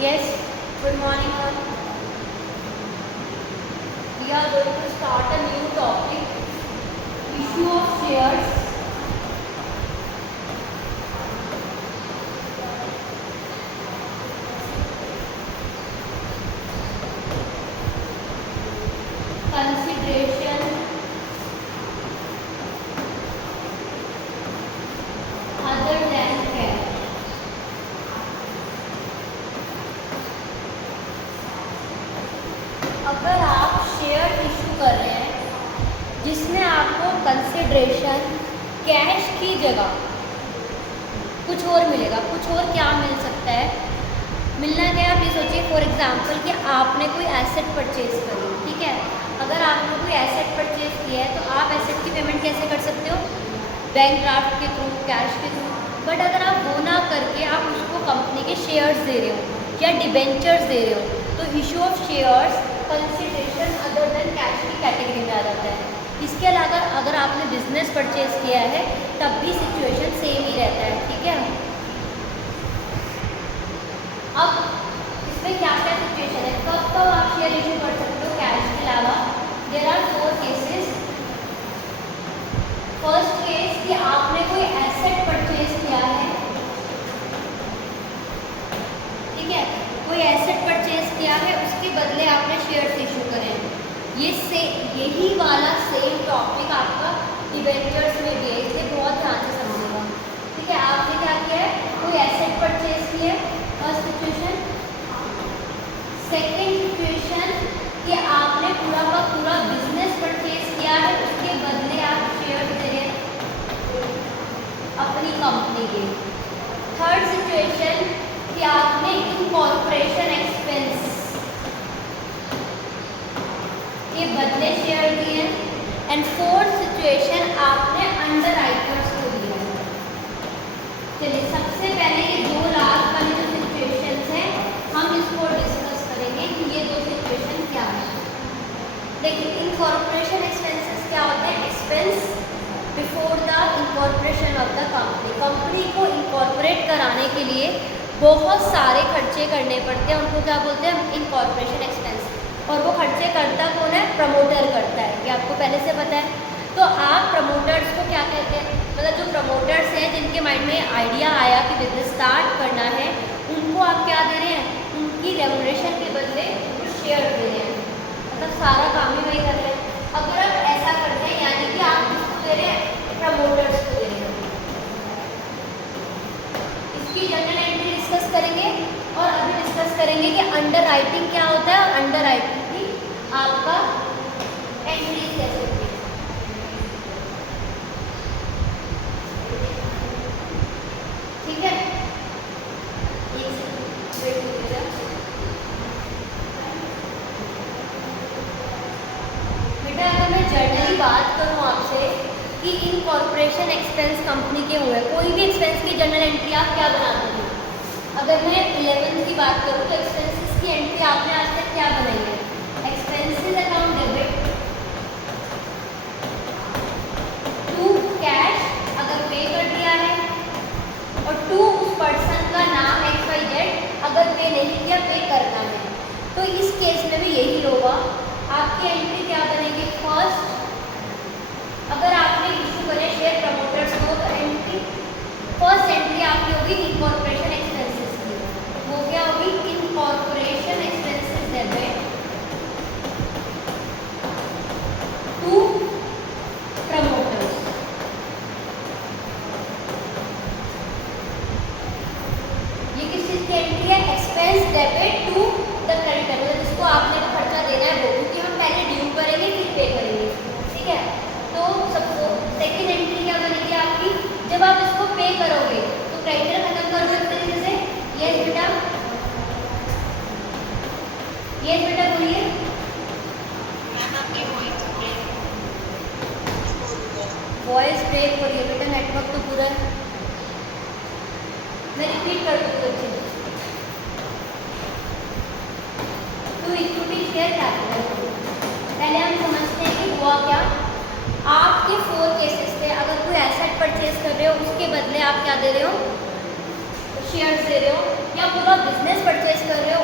Yes, good morning all. We are going to start a new topic, issue of shares. Consideration other than cash. अगर आप share issue कर रहे हैं जिसमें आपको कंसिडरेशन कैश की जगह कुछ और मिलेगा, कुछ और क्या मिल सकता है, मिलना क्या है आप ये सोचिए। फॉर एग्जांपल कि आपने कोई एसेट परचेज करी, ठीक है। अगर आपने कोई एसेट परचेज किया है तो आप एसेट की पेमेंट कैसे कर सकते हो, बैंक ड्राफ्ट के थ्रू, कैश के थ्रू। बट अगर आप वो ना करके आप उसको कंपनी के शेयर्स दे रहे हो या डिबेंचर्स दे रहे हो, तो issue of shares consideration other than cash की कैटेगरी में आ जाता है। इसके अलावा अगर आपने बिजनेस परचेज किया है तब भी सिचुएशन सेम ही रहता है, ठीक है। अब इसमें क्या क्या सिचुएशन है, कब कब आप शेयर इशू कर सकते हो कैश के अलावा। There are 4 cases. First case कि आपने कोई एसेट परचेज किया है, ठीक है, कोई एसेट परचेज किया है, उसके बदले आपने शेयर्स इशू करे। यही वाला सेम टॉपिक आपका डिबेंचर्स में भी है, इसे बहुत ध्यान से समझिएगा, ठीक है। आपने क्या किया है, कोई एसेट परचेज किया है, फर्स्ट सिचुएशन। सेकेंड सिचुएशन कि आपने पूरा का पूरा बिजनेस परचेज किया है, उसके बदले आप शेयर दे रहे हैं अपनी कंपनी के। थर्ड सिचुएशन कि आपने इनकॉर्पोरेशन एक्सपेंस के बदले शेयर दिए। एंड फोर्थ सिचुएशन आपने अंडर राइटर्स को दिया। चलिए सबसे पहले ये 2 लाख वाली जो सिचुएशंस हैं हम इसको डिस्कस करेंगे कि ये 2 सिचुएशन क्या है। देखिए इनकॉर्पोरेशन एक्सपेंसेस क्या होते हैं, expense before the incorporation of the company. Company को इनकॉर्पोरेट कराने के लिए बहुत सारे खर्चे करने पड़ते हैं, उनको क्या बोलते हैं, इनकॉर्पोरेशन एक्सपेंस। और वो खर्चे करता कौन है, प्रमोटर करता है, ये आपको पहले से पता है। तो आप प्रमोटर्स को क्या कहते हैं, मतलब जो प्रमोटर्स हैं जिनके माइंड में आइडिया आया कि बिजनेस स्टार्ट करना है, उनको आप क्या दे रहे हैं, उनकी रेमुनरेशन के बदले शेयर दे रहे हैं, मतलब सारा काम ही वही कर रहे हैं। अगर आप ऐसा करते हैं यानी कि आप किसको दे रहे हैं, प्रमोटर्स को दे रहे हैं। इसकी जनरल एंट्री डिस्कस करेंगे और अभी डिस्कस करेंगे कि अंडर राइटिंग क्या होता है और अंडर राइटिंग की आपका एंट्री कैसे होती है, ठीक है। बेटा अगर मैं जनरली बात करूँ आपसे कि इनकॉर्पोरेशन एक्सपेंस कंपनी के हुए, कोई भी एक्सपेंस की जनरल एंट्री आप क्या बनाते हैं। अगर मैं 11 की बात करूँ तो एक्सपेंसेस की एंट्री आपने आज तक क्या बनाई है, expenses account debit to cash अगर पे कर दिया है, और टू उस पर्सन का नाम XYZ अगर पे नहीं किया, पे करना है। तो इस केस में भी यही होगा, आपकी एंट्री क्या बनेगी, फर्स्ट अगर आपने इशू करे शेयर प्रमोटर्स को तो एंट्री फर्स्ट एंट्री आपकी होगी इनकॉर्पोरेशन एक्सपेंसेस की, वो क्या होगी, incorporation expenses debit to promoters. ये किस चीज़ की एंट्री है, expense debit to the creditor, मतलब जिसको आपने तो खर्चा देना है वो, क्योंकि हम पहले ड्यू करेंगे फिर पे करेंगे, ठीक है। तो सबको सेकेंड एंट्री क्या बनेगी आपकी, जब आप इसको पे करोगे तो क्रेडिटर खत्म कर दो इस तरीके से। यस बेटा, यस बेटा बोलिए। वॉइस ब्रेक हो रही है बेटा, नेटवर्क तो पूरा है। मैं रिपीट कर दूँ अच्छे से। टू इक्विटी शेयर कैपिटल, पहले हम समझते हैं कि हुआ क्या। आपके 4 केसेस थे, अगर कोई एसेट परचेज कर रहे हो उसके बदले आप क्या दे रहे हो, शेयर्स दे रहे हो, या पूरा बिजनेस परचेज कर रहे हो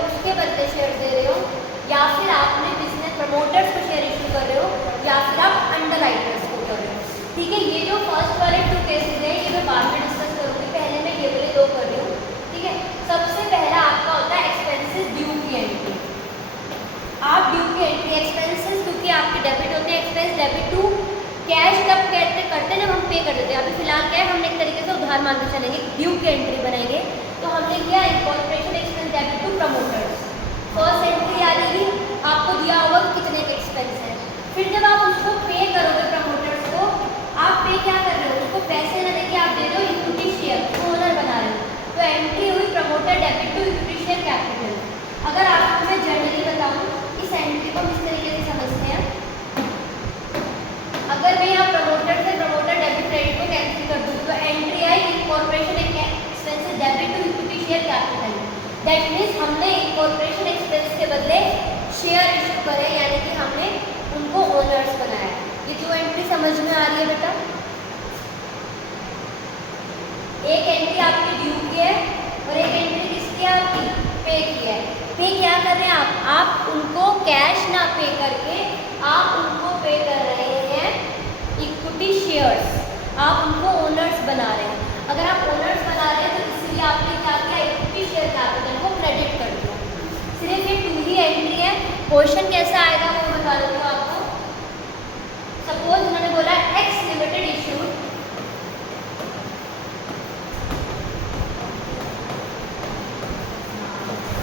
कर देते हैं। अभी फिलहाल क्या है, हमने एक तरीके से उधार मान के चलेंगे, ड्यू की एंट्री बनाएंगे। तो हमने किया incorporation expense debit to promoters. First entry आ जाएगी, आपको दिया होगा कितने का एक्सपेंस है। फिर जब आप उसको पे करोगे प्रमोटर्स को, आप पे क्या कर रहे हो, उसको पैसे न देके आप दे दो इक्विटी शेयर, ओनर बना रहे हो। तो एंट्री हुई promoter debit to equity share capital. अगर आपको मैं जनरली बताऊं, इस एंट्री को इस तरीके से समझते हैं। अगर मैं यहाँ प्रमोटर से प्रमोटर डेबिट क्रेडिट को कैंसिल कर दूँ, तो एंट्री आई incorporation expenses debit to equity share capital. That means हमने इनकॉर्पोरेशन एक्सपेंस के बदले शेयर इशू करे, यानी कि हमने उनको ओनर्स बनाया। ये जो एंट्री समझ में आ रही है बेटा, एक एंट्री आपकी ड्यू की है और एक एंट्री किसकी है, आपकी पे की है। पे क्या कर रहे हैं आप उनको कैश ना पे करके आप उनको पे कर रहे हैं इक्विटी शेयर्स, आप उनको ओनर्स बना रहे हैं। अगर आप ओनर्स बना रहे हैं तो इसलिए आपने क्या किया, इक्विटी शेयर कैपिटल को क्रेडिट कर दिया। सिर्फ ये 2 ही एंट्री है। क्वेश्चन कैसा आएगा वो बता देती हूँ आपको। सपोज उन्होंने बोला x limited issued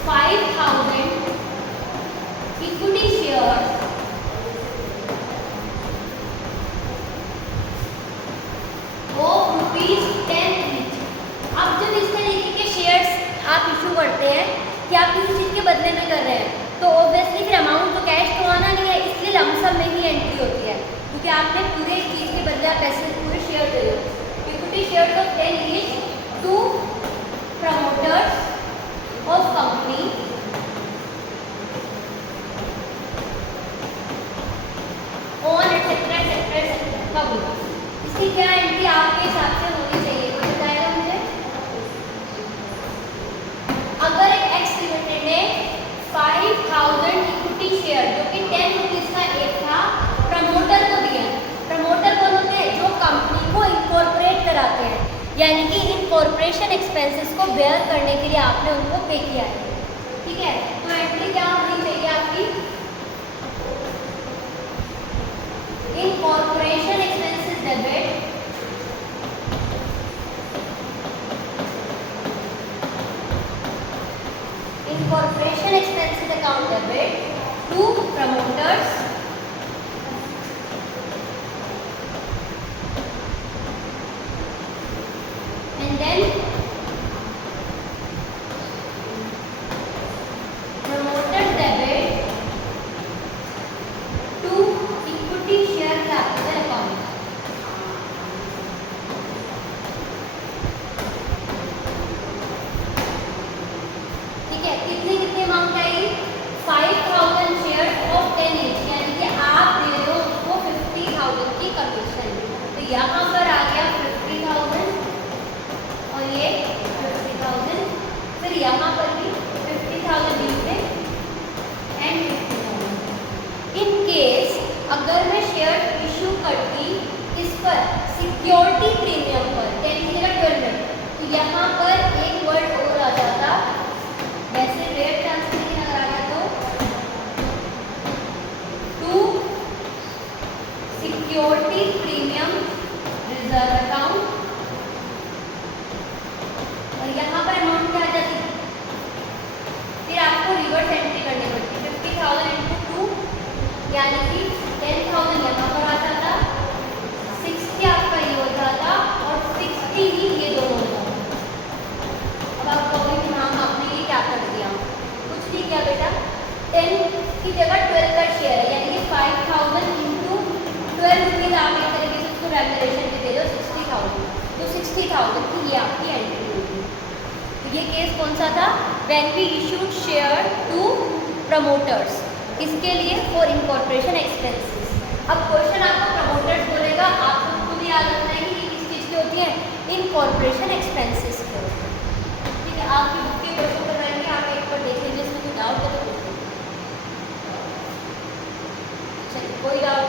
5,000 equity shares of ₹10 each। अब जब इस तरीके के शेयर्स आप इशू करते हैं कि आप किसी चीज़ के बदले में कर रहे हैं, तो ऑब्वियसली फिर अमाउंट तो कैश तो आना नहीं है, इसलिए लमसम में ही एंट्री होती है, क्योंकि आपने पूरे चीज़ के बदले आप पैसे पूरे शेयर दे रहे हो। Equity share of 10 each to promoters of company on etcetera etcetera etcetera. कब इसकी क्या एंट्री आपके हिसाब से होनी चाहिए, कोई बताएगा मुझे? अगर एक एक्स लिमिटेड ने 5,000 इक्विटी शेयर जो कि 10 रुपीज का एक था प्रमोटर को दिया। प्रमोटर कौन होते हैं, जो कंपनी को इनकॉर्पोरेट कराते हैं, यानी कि इनकॉर्पोरेशन एक्सपेंसेस को बेयर करने के लिए आपने उनको पे किया है। ठीक है, तो एंट्री क्या होनी चाहिए आपकी, incorporation expenses debit incorporation expenses account debit to promoters and then promoter debit to equity share capital account। ठीक है, कितनी कितनी अमाउंट आएगी, 5,000 शेयर ऑफ 10 each, यानी कि आप दे रहे हो उसको 50,000 की कमीशन। तो यहाँ पर आ गया 50,000 और ये 50,000, फिर यहाँ पर भी 50,000 ड्यू थे एंड 50,000। इन केस अगर मैं शेयर इशू करती इस पर सिक्योरिटी प्रीमियम पर 10 की जगह 12 में, तो यहाँ पर एक वर्ड और आ जाता, वैसे रेट ट्रांसफर लेकिन अगर आ गया तो to security premium reserve account, और यहाँ पर अमाउंट क्या आ जाती है, फिर आपको रिवर्स एंट्री करनी पड़ती है। 50,000 इंटू 2 यानी कि 10,000 यहाँ पर आ जाता, 60 आपका ये हो जाता और 60 ही ये दोनों हो जाता। अब आप कहोगे कि हाँ आपने ये क्या कर दिया, कुछ नहीं किया बेटा, 10 की जगह 12 का शेयर है, यानी कि 5,000 इंटू 12 रुपीज़ आप एक तरीके से उसको रेगुलेशन पे दे दो 60,000, तो 60,000 की ये आपकी एंट्री होगी। ये केस कौन सा था, when we issued share to promoters, किसके लिए, फॉर इनकॉर्पोरेशन एक्सपेंसेस। अब क्वेश्चन आपको प्रमोटर्स बोलेगा, आपको खुद याद रखना है कि ये किस चीज़ की होती है, इनकॉर्पोरेशन एक्सपेंसेस की होती है। ठीक है, आपकी बुक के क्वेश्चन करवाएंगे, आप एक बार देख लीजिए, इसमें कोई डाउट है तो पूछिए। चलिए, कोई डाउट